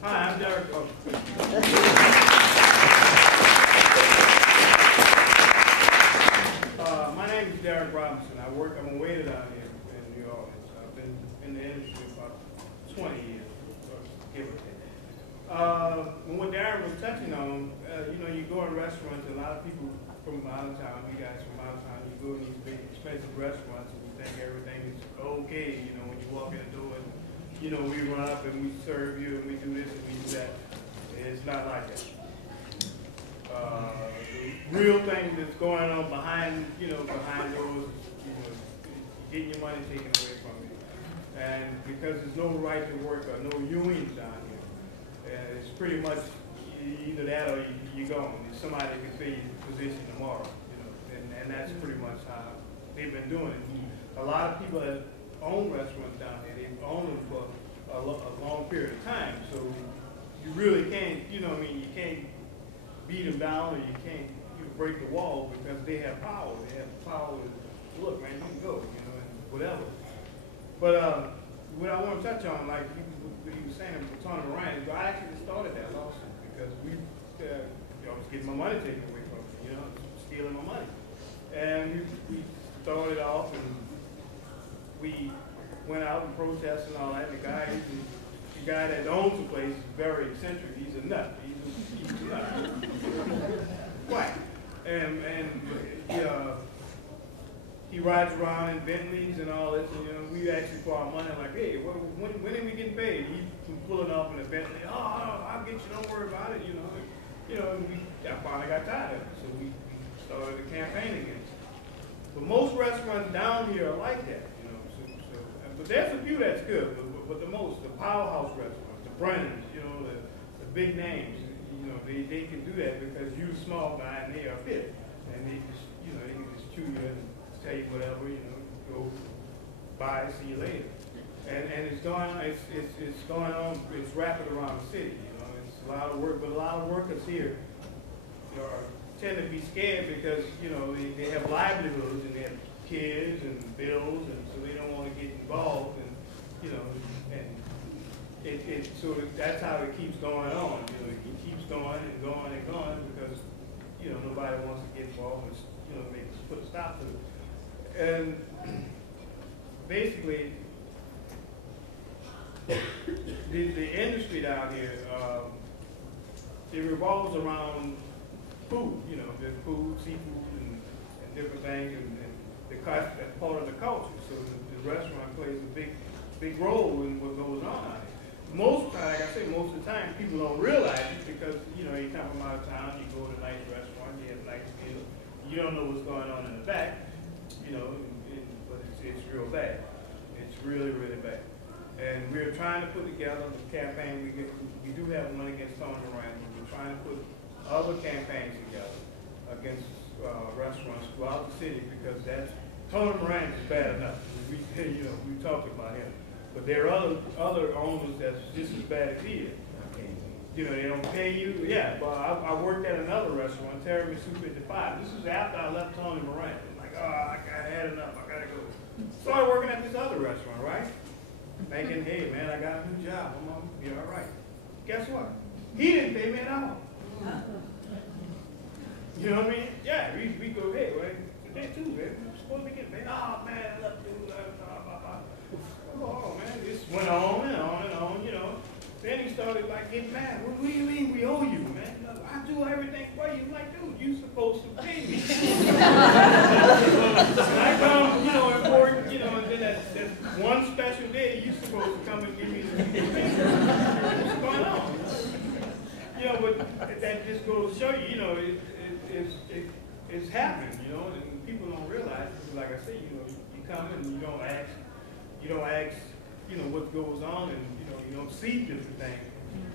Hi, I'm Derek. My name is Derek Robinson. I'm a waiter down here in New Orleans. I've been in the industry about 20 years, give or take. What Darren was touching on, you go in restaurants, a lot of people from out of town, you guys from out of town, you go in these big expensive restaurants and you think everything is okay, when you walk in the door and, we run up and we serve you and we do this and we do that. It's not like that. The real thing that's going on behind doors, getting your money taken away from you. And because there's no right to work or no unions down here, it's pretty much either that or you're gone. Somebody can fill your position tomorrow, and that's pretty much how they've been doing it. A lot of people that own restaurants down here, they've owned them for a long period of time, so you really can't, you can't beat them down or you can't break the wall because they have power. They have the power to, look, man, you can go, and whatever. But what I want to touch on, like you were saying, Tony Moran, I actually started that lawsuit because I was getting my money taken away from me, stealing my money. And we started off and we went out and protested and all that. The guy that owns the place is very eccentric. He's a nut. He's a nut. Right. And he rides around in Bentleys and all this. And, we actually for our money like, hey, when are we getting paid? He's pulling off in a Bentley. Oh, I'll get you. Don't worry about it. I finally got tired of it, so we started a campaign against it. But most restaurants down here are like that. But there's a few that's good, but the powerhouse restaurants, the Brennans, the big names, they can do that because you're a small guy and they are fit. And they just, they can just chew you and tell you whatever, go bye, see you later. And it's going on, it's rapid around the city, it's a lot of work, but a lot of workers here tend to be scared because, they have livelihoods and they have kids and bills, and so they don't want to get involved, and so that's how it keeps going on. It keeps going and going and going because nobody wants to get involved and put a stop to it. And basically, the industry down here it revolves around food. There's food, seafood, and different things, and that's part of the culture. So the restaurant plays a big role in what goes on out here. Most of the time, people don't realize it because, you come from out of town, you go to a nice restaurant, you have a nice meal, you don't know what's going on in the back, but it's real bad. It's really, really bad. And we're trying to put together the campaign. We do have one against Tony Moran, but we're trying to put other campaigns together against restaurants throughout the city because Tony Moran is bad enough. We talked about him. But there are other owners that's just as bad as he is. They don't pay you. Yeah, but I worked at another restaurant, Tiramisu 55. This was after I left Tony Moran. I'm like, I had enough. I got to go. Started working at this other restaurant, right? Thinking, hey, man, I got a new job. I'm going to be all right. Guess what? He didn't pay me at all. You know what I mean? Yeah, we go, hey, today too, man. We're supposed to be getting paid. Oh, man, I love you. Oh, man, this went on and on and on, Then he started, getting mad. What do you mean we owe you, man? I do everything for you. I'm like, dude, you supposed to pay me. And I come, and work, and then that one special day, you're supposed to come and give me the what's going on? But that just goes to show you, it's happening, and people don't realize it. Like I say, you come and you don't ask, what goes on, and you don't see different things,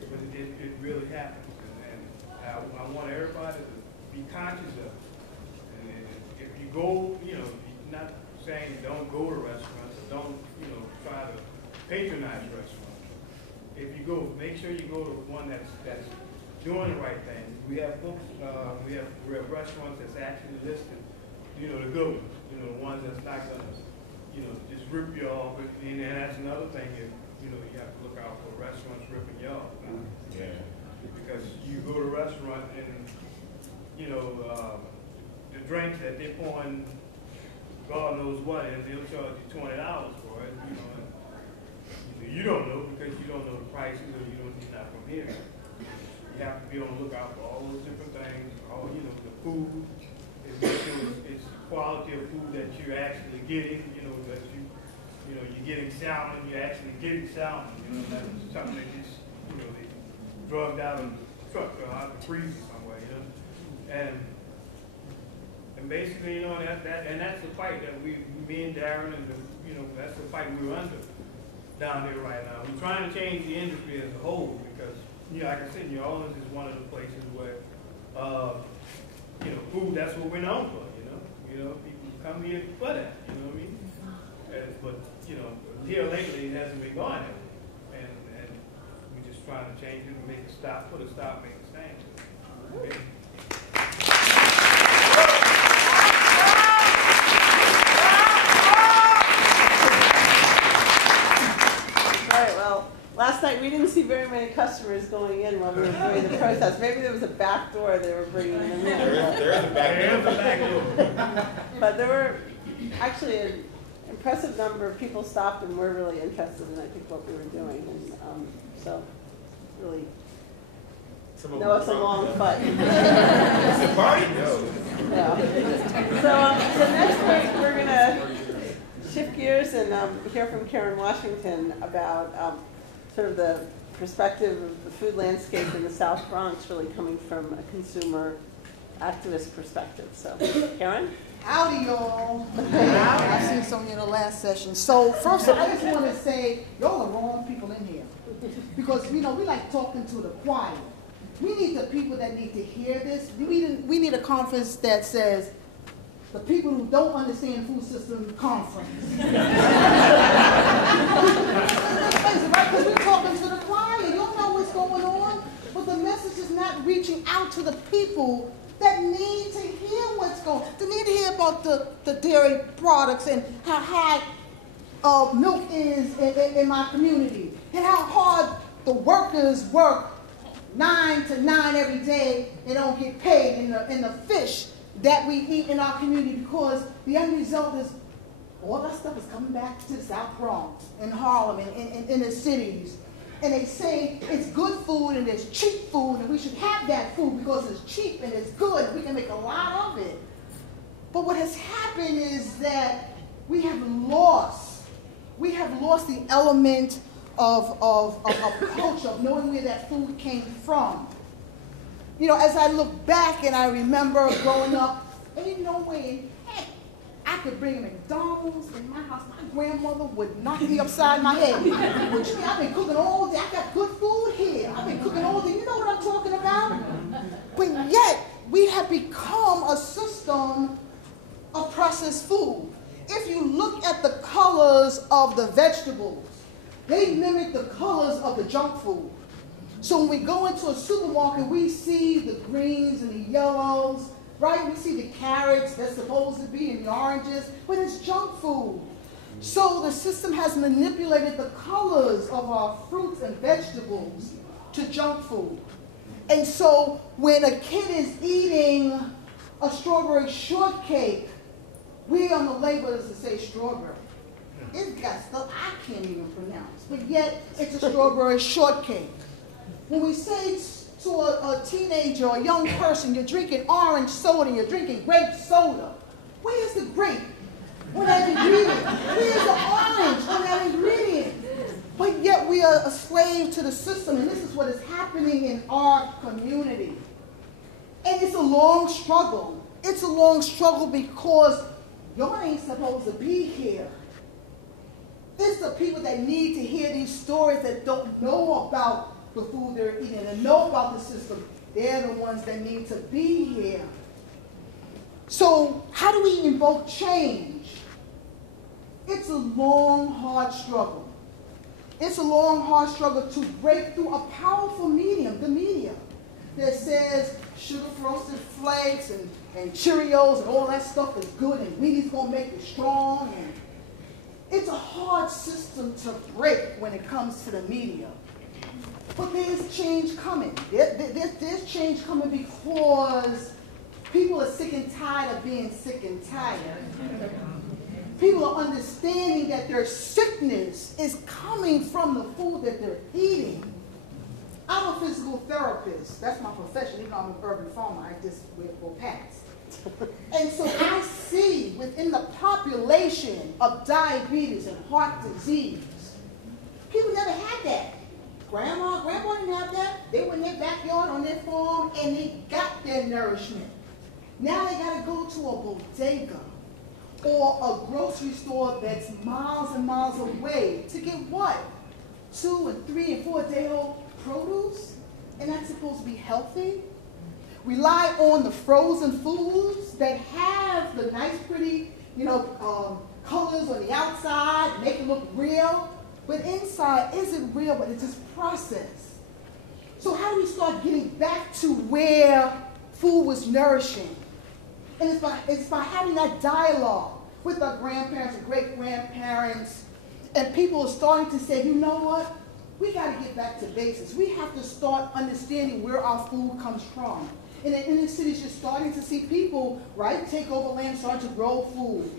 but it really happens. And I want everybody to be conscious of it. And if you go, not saying don't go to restaurants, or don't, try to patronize restaurants. If you go, make sure you go to one that's doing the right thing. We have folks, we have restaurants that's actually listed, the good ones, the ones that's not gonna, just rip you off. And that's another thing. If you know, you have to look out for restaurants ripping you off. Yeah. Because you go to a restaurant and, you know, the drinks that they're pouring, God knows what, and they'll charge you $20 for it, you know. And you don't know because you don't know the prices or you're not from here. You have to be on the lookout for all those different things, all, you know, the food. It's the quality of food that you're actually getting, you know, that you know, you're getting salmon, you're actually getting salmon, you know, that's something that just, you know, they drugged out of the truck or out of the freezer somewhere, you know. And basically, you know, that's the fight that me and Darren and you know, that's the fight we're under down here right now. We're trying to change the industry as a whole because, you know, like I said, New Orleans is one of the places where, you know, food, that's what we're known for, you know. You know, people come here for that, you know what I mean? But, you know, here lately it hasn't been going there. And we're just trying to change it and make it stop, put a stop, make it stand. Okay? Last night we didn't see very many customers going in while we were doing the protest. Maybe there was a back door they were bringing them in. There is a back door. But there were actually an impressive number of people stopped and were really interested in, I think, what we were doing. And so really, no, it's a long fight. It's a party, no. Yeah. So next week we're going to shift gears and hear from Karen Washington about sort of the perspective of the food landscape in the South Bronx, really coming from a consumer activist perspective. So, Karen? Howdy, y'all. I've seen some of you in the last session. So, first, I just want to say, y'all are wrong people in here. Because, you know, we like talking to the choir. We need the people that need to hear this. We need a conference that says, the people who don't understand food system conference. Right? Because we're talking to the choir. You don't know what's going on. But the message is not reaching out to the people that need to hear what's going on. They need to hear about the dairy products and how high milk is in my community. And how hard the workers work 9 to 9 every day. They don't get paid in the fish that we eat in our community, because the end result is all that stuff is coming back to the South Bronx and Harlem and in the cities. And they say it's good food and it's cheap food and we should have that food because it's cheap and it's good and we can make a lot of it. But what has happened is that we have lost the element of culture, of knowing where that food came from. You know, as I look back and I remember growing up, ain't no way in heck I could bring McDonald's in my house. My grandmother would knock me upside my head. What you mean? I've been cooking all day. I got good food here. I've been cooking all day. You know what I'm talking about? But yet, we have become a system of processed food. If you look at the colors of the vegetables, they mimic the colors of the junk food. So when we go into a supermarket, we see the greens and the yellows, right? We see the carrots that's supposed to be in the oranges, but it's junk food. So the system has manipulated the colors of our fruits and vegetables to junk food. And so when a kid is eating a strawberry shortcake, we on the label doesn't say strawberry. It's got stuff I can't even pronounce, but yet it's a strawberry shortcake. When we say to a teenager or a young person, you're drinking orange soda, you're drinking grape soda, where's the grape on that ingredient? Where's the orange on that ingredient? But yet we are a slave to the system, and this is what is happening in our community. And it's a long struggle. It's a long struggle because y'all ain't supposed to be here. It's the people that need to hear these stories that don't know about the food they're eating and know about the system. They're the ones that need to be here. So how do we invoke change? It's a long, hard struggle. It's a long, hard struggle to break through a powerful medium, the media, that says sugar-frosted flakes and Cheerios and all that stuff is good and Wheaties going to make you strong. It's a hard system to break when it comes to the media. But there's change coming. There's change coming because people are sick and tired of being sick and tired. People are understanding that their sickness is coming from the food that they're eating. I'm a physical therapist. That's my profession. Even though I'm an urban farmer, I just wear full pants. And so I see within the population of diabetes and heart disease, people never had that. Grandma didn't have that. They were in their backyard on their farm and they got their nourishment. Now they got to go to a bodega or a grocery store that's miles and miles away to get what? 2 and 3 and 4 day old produce? And that's supposed to be healthy? Rely on the frozen foods that have the nice, pretty, colors on the outside, make it look real, but inside isn't real, but it's just processed. So how do we start getting back to where food was nourishing? And it's by having that dialogue with our grandparents and great-grandparents, and people are starting to say, you know what? We got to get back to basics. We have to start understanding where our food comes from. In the inner cities, you're starting to see people, right, take over land, start to grow food.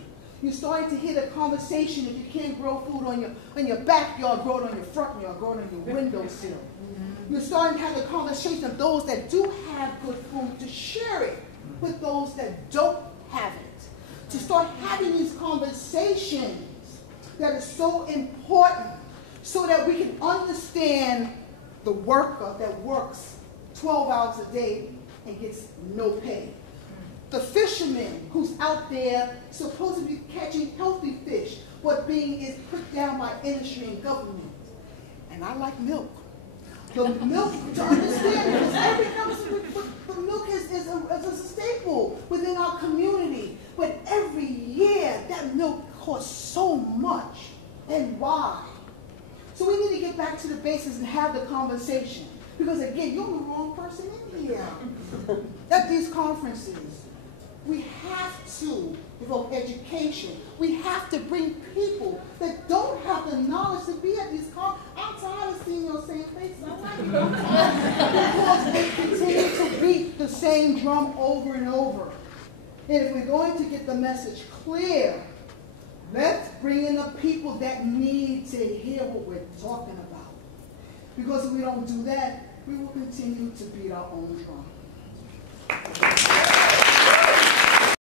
You're starting to hear the conversation, if you can't grow food on your backyard, grow it on your front yard, grow it on your windowsill. You're starting to have the conversation of those that do have good food to share it with those that don't have it. To start having these conversations that are so important so that we can understand the worker that works 12 hours a day and gets no pay. The fisherman who's out there supposed to be catching healthy fish, but is put down by industry and government. And I like milk. The milk, to understand, because the milk is a staple within our community. But every year, that milk costs so much. And why? So we need to get back to the basics and have the conversation. Because again, you're the wrong person in here. At these conferences, we have to devote education. We have to bring people that don't have the knowledge to be at these conferences. I'm tired of seeing your same faces. I like it. Because they continue to beat the same drum over and over. And if we're going to get the message clear, let's bring in the people that need to hear what we're talking about. Because if we don't do that, we will continue to beat our own drum.